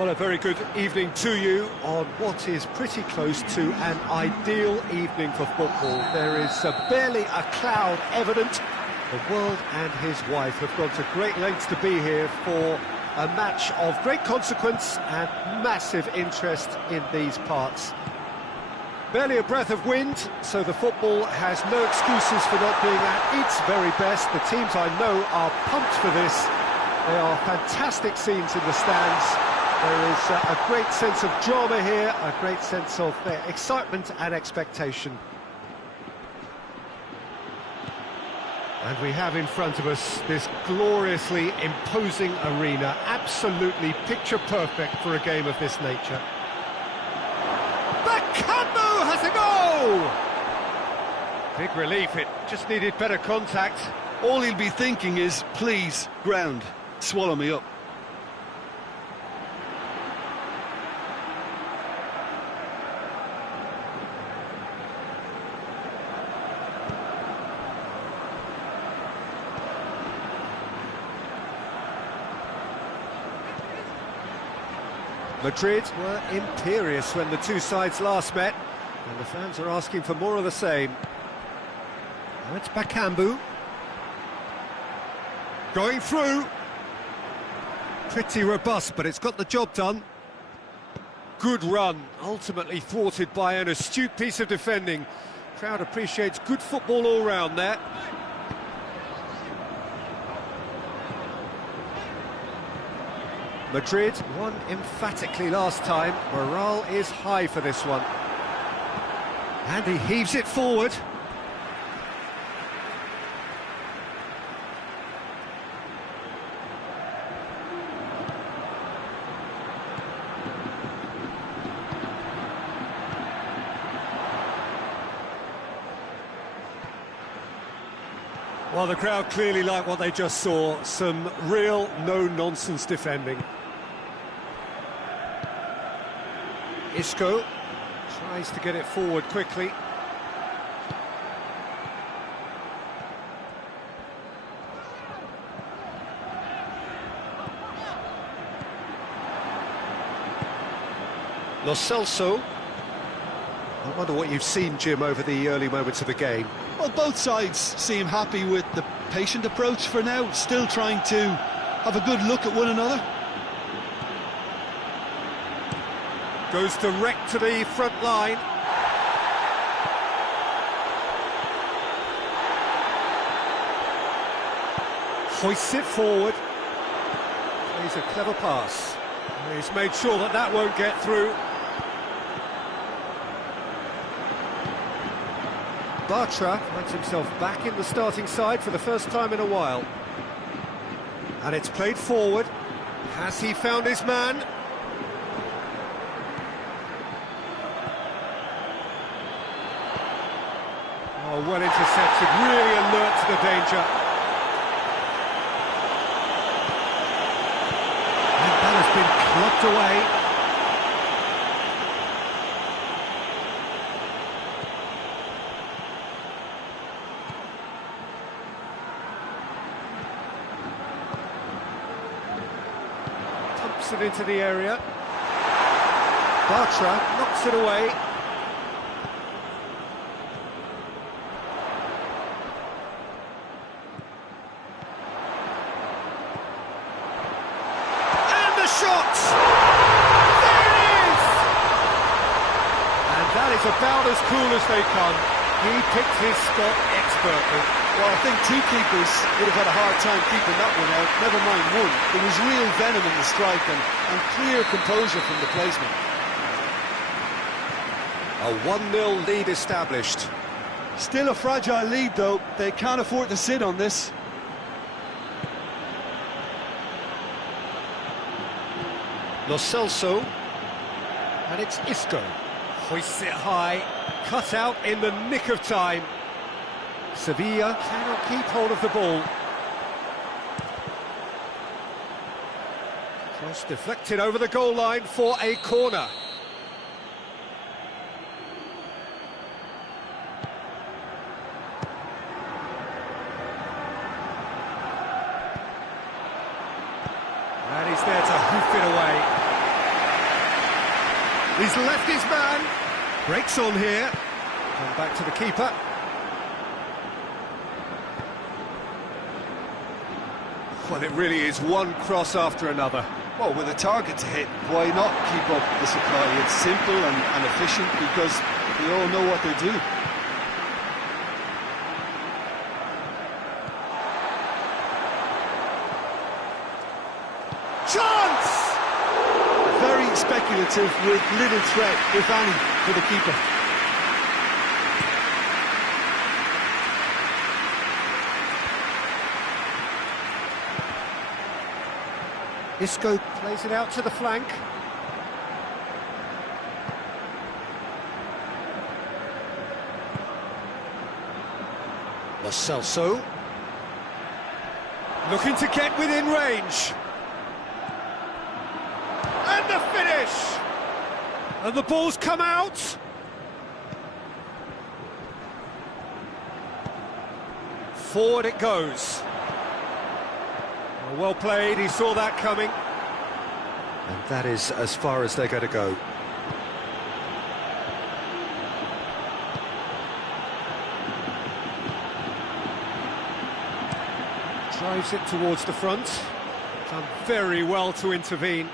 Well, a very good evening to you on what is pretty close to an ideal evening for football. There is barely a cloud evident. The world and his wife have gone to great lengths to be here for a match of great consequence and massive interest in these parts. Barely a breath of wind, so the football has no excuses for not being at its very best. The teams I know are pumped for this. They are fantastic scenes in the stands. There is a great sense of drama here, a great sense of excitement and expectation. And we have in front of us this gloriously imposing arena, absolutely picture perfect for a game of this nature. Bakambu has a goal! Big relief, it just needed better contact. All he'll be thinking is, please, ground, swallow me up. Madrid were imperious when the two sides last met, and the fans are asking for more of the same. Now it's Bakambu. Going through. Pretty robust, but it's got the job done. Good run, ultimately thwarted by an astute piece of defending. Crowd appreciates good football all round there. Madrid won emphatically last time. Morale is high for this one. And he heaves it forward. Well, the crowd clearly like what they just saw. Some real no-nonsense defending. Isco tries to get it forward quickly. Lo Celso. I wonder what you've seen, Jim, over the early moments of the game. Well, both sides seem happy with the patient approach for now, still trying to have a good look at one another. Goes direct to the front line. Hoists it forward. Plays a clever pass. He's made sure that that won't get through. Bartra finds himself back in the starting side for the first time in a while. And it's played forward. Has he found his man? Oh, well intercepted, really alert to the danger. And that has been clubbed away. Pumps it into the area. Bartra knocks it away. Shot! There it is! And that is about as cool as they come. He picked his spot expertly. Well, I think two keepers would have had a hard time keeping that one out, never mind one. There was real venom in the strike and clear composure from the placement. A 1-0 lead established. Still a fragile lead, though. They can't afford to sit on this. Lo Celso, and it's Isco. Hoists it high, cut out in the nick of time. Sevilla cannot keep hold of the ball. Cross deflected over the goal line for a corner. And he's there to hoof it away. He's left his man. Breaks on here. Come back to the keeper. Well, it really is one cross after another. Well, with a target to hit, why not keep up the supply? It's simple and efficient because they all know what they do. Chance! Very speculative with little threat, if any, for the keeper. Isco plays it out to the flank. Lo Celso. Looking to get within range. And the finish! And the ball's come out. Forward it goes. Well played, he saw that coming. And that is as far as they're going to go. Drives it towards the front. Done very well to intervene.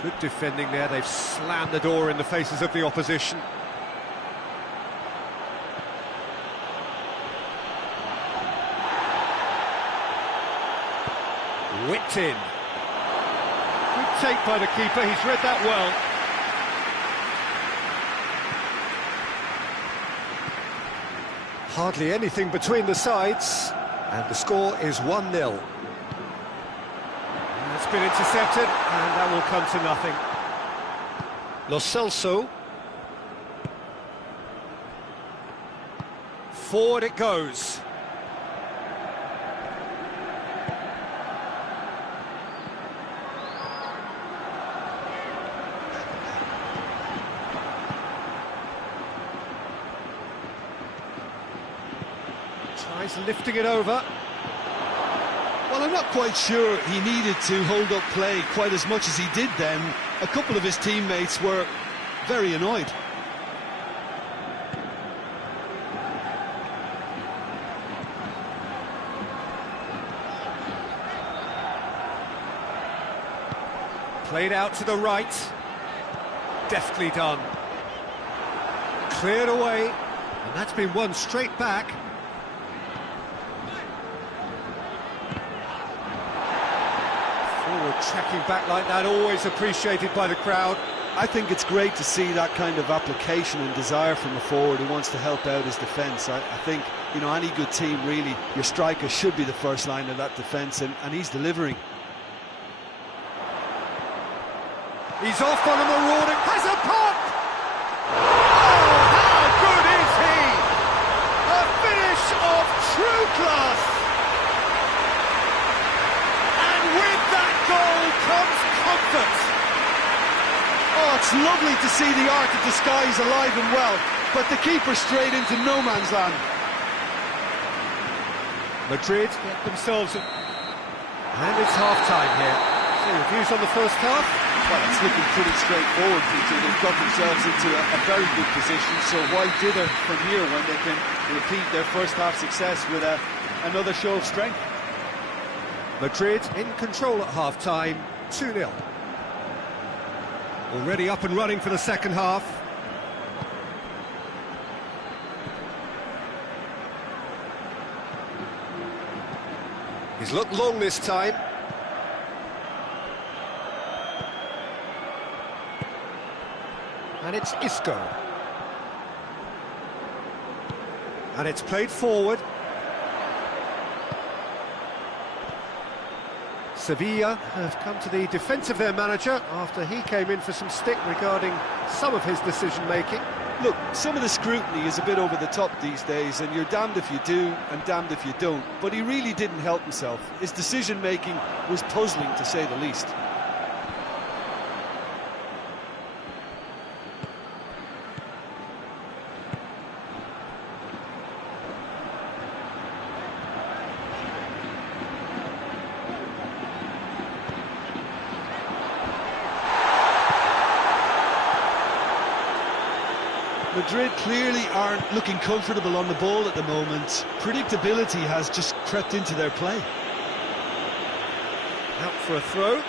Good defending there, they've slammed the door in the faces of the opposition. Whipped in. Good take by the keeper, he's read that well. Hardly anything between the sides, and the score is 1-0. It's been intercepted, and that will come to nothing. Lo Celso. Forward it goes. Tries lifting it over. Well, I'm not quite sure he needed to hold up play quite as much as he did then. A couple of his teammates were very annoyed. Played out to the right. Deftly done. Cleared away, and that's been won straight back. Tracking back like that, always appreciated by the crowd. I think it's great to see that kind of application and desire from a forward who wants to help out his defence. I think, you know, any good team, really, your striker should be the first line of that defence, and he's delivering. He's off on a marauding, has a pop! Oh, how good is he? A finish of true class! With that goal comes comfort. Oh, it's lovely to see the art of the skies alive and well, but the keeper straight into no man's land. Madrid get themselves... And it's half-time here. So, your views on the first half? Well, it's looking pretty straightforward, Peter. They've got themselves into a very good position, so why dither from here when they can repeat their first half success with another show of strength? Madrid in control at half-time, 2-0. Already up and running for the second half. He's looked long this time. And it's Isco. And it's played forward. Sevilla have come to the defence of their manager after he came in for some stick regarding some of his decision-making. Look, some of the scrutiny is a bit over the top these days, and you're damned if you do and damned if you don't. But he really didn't help himself. His decision-making was puzzling, to say the least. Madrid clearly aren't looking comfortable on the ball at the moment. Predictability has just crept into their play. Out for a throw.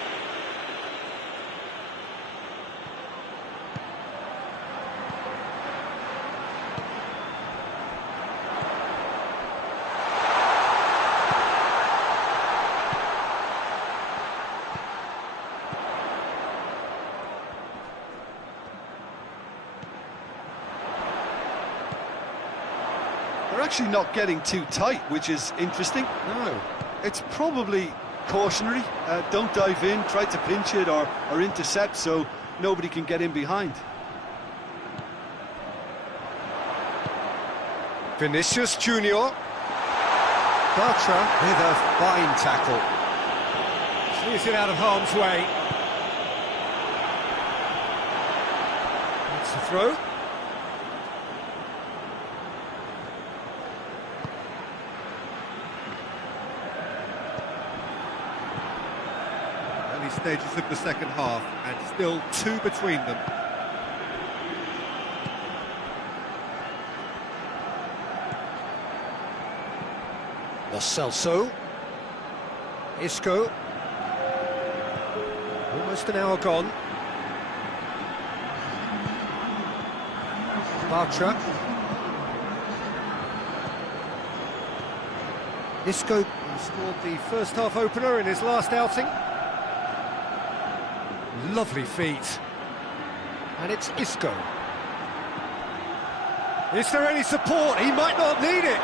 They're actually not getting too tight, which is interesting. No, it's probably cautionary. Don't dive in, try to pinch it or intercept so nobody can get in behind. Vinicius Junior. Bartra with a fine tackle. Clears it out of harm's way. That's the throw. Early stages of the second half, and still two between them. Lo Celso. Isco. Almost an hour gone. Bartra. Isco scored the first half opener in his last outing. Lovely feet. And it's Isco. Is there any support? He might not need it.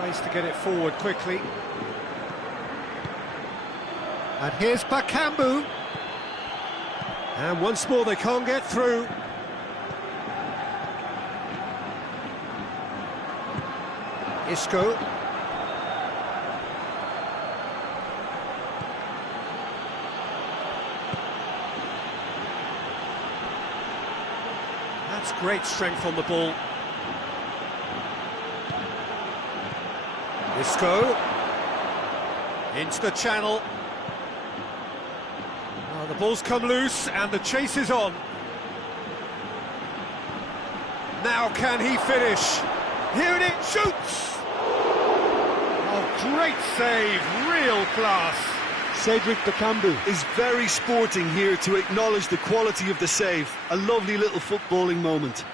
Tries to get it forward quickly. And here's Bakambu. And once more they can't get through. Isco. That's great strength on the ball. Isco into the channel. Oh, the ball's come loose and the chase is on. Now can he finish? Here it is, shoots! Oh, great save, real class. Cedric Bakambu is very sporting here to acknowledge the quality of the save. A lovely little footballing moment.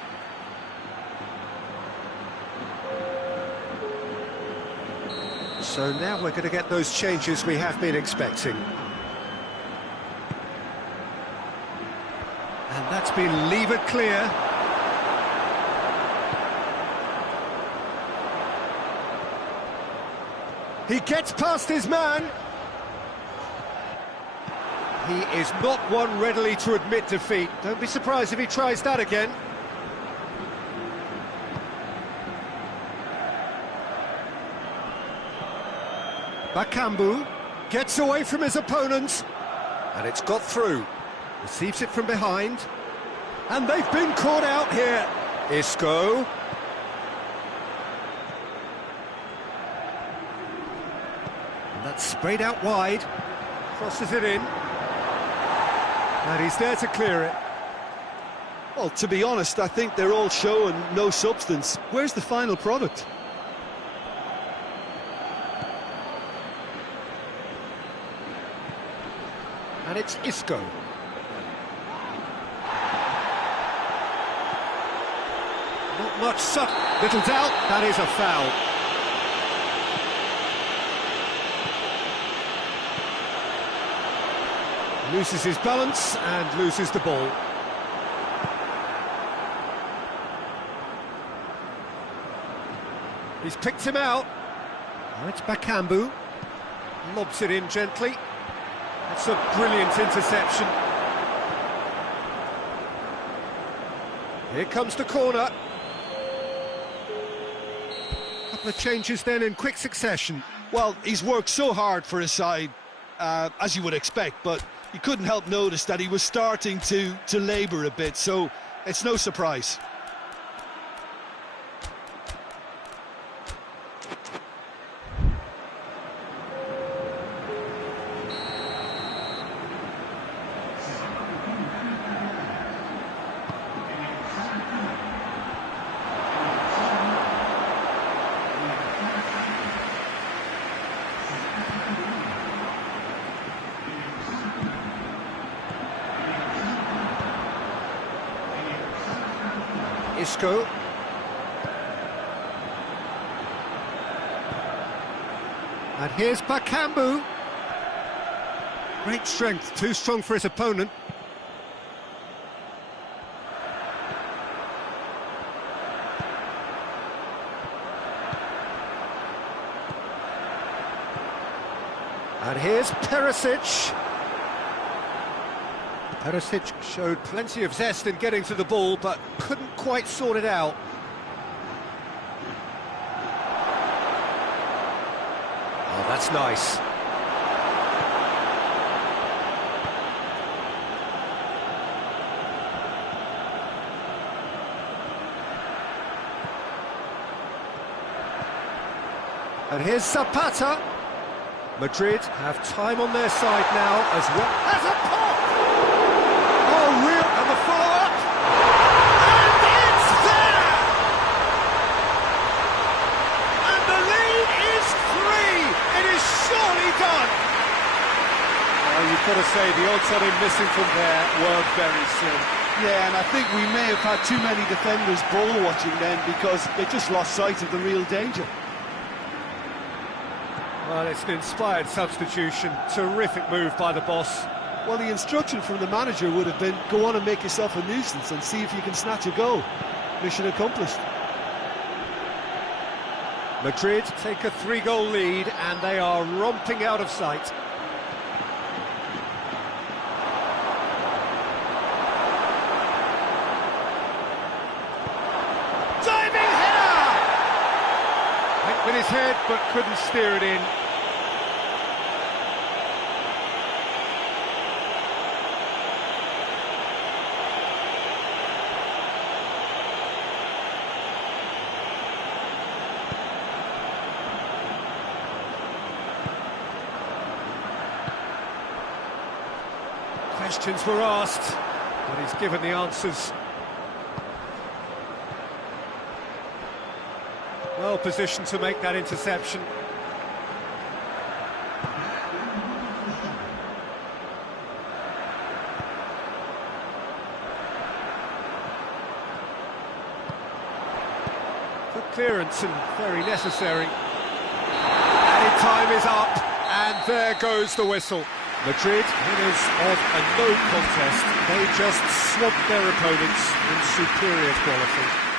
So now we're going to get those changes we have been expecting. And that's been levered clear. He gets past his man. He is not one readily to admit defeat. Don't be surprised if he tries that again. Bakambu gets away from his opponent, and it's got through. Receives it from behind, and they've been caught out here. Isco. And that's sprayed out wide. Crosses it in. And he's there to clear it. Well, to be honest, I think they're all show and no substance. Where's the final product? And it's Isco. Not much little doubt, that is a foul. Loses his balance and loses the ball. He's picked him out. Now it's Bakambu. Lobs it in gently. That's a brilliant interception. Here comes the corner. Couple of changes then in quick succession. Well, he's worked so hard for his side. as you would expect, but you couldn't help notice that he was starting to labour a bit, so it's no surprise. Isco. And here's Bakambu. Great strength, too strong for his opponent. And here's Perisic. Perisic showed plenty of zest in getting to the ball, but couldn't quite sort it out. Oh, that's nice. And here's Zapata. Madrid have time on their side now as well. Has a pop! Oh, real, and the follow-up! And it's there! And the lead is 3! It is surely done! Well, you've got to say, the odds on him missing from there were very slim. Yeah, and I think we may have had too many defenders ball-watching then because they just lost sight of the real danger. Well, it's an inspired substitution. Terrific move by the boss. Well, the instruction from the manager would have been, go on and make yourself a nuisance and see if you can snatch a goal. Mission accomplished. Madrid take a 3-goal lead and they are romping out of sight. Diving header! Went with his head but couldn't steer it in. Questions were asked, but he's given the answers. Well positioned to make that interception. Good clearance and very necessary. Added time is up, and there goes the whistle. Madrid, winners of a no contest, they just swamped their opponents in superior quality.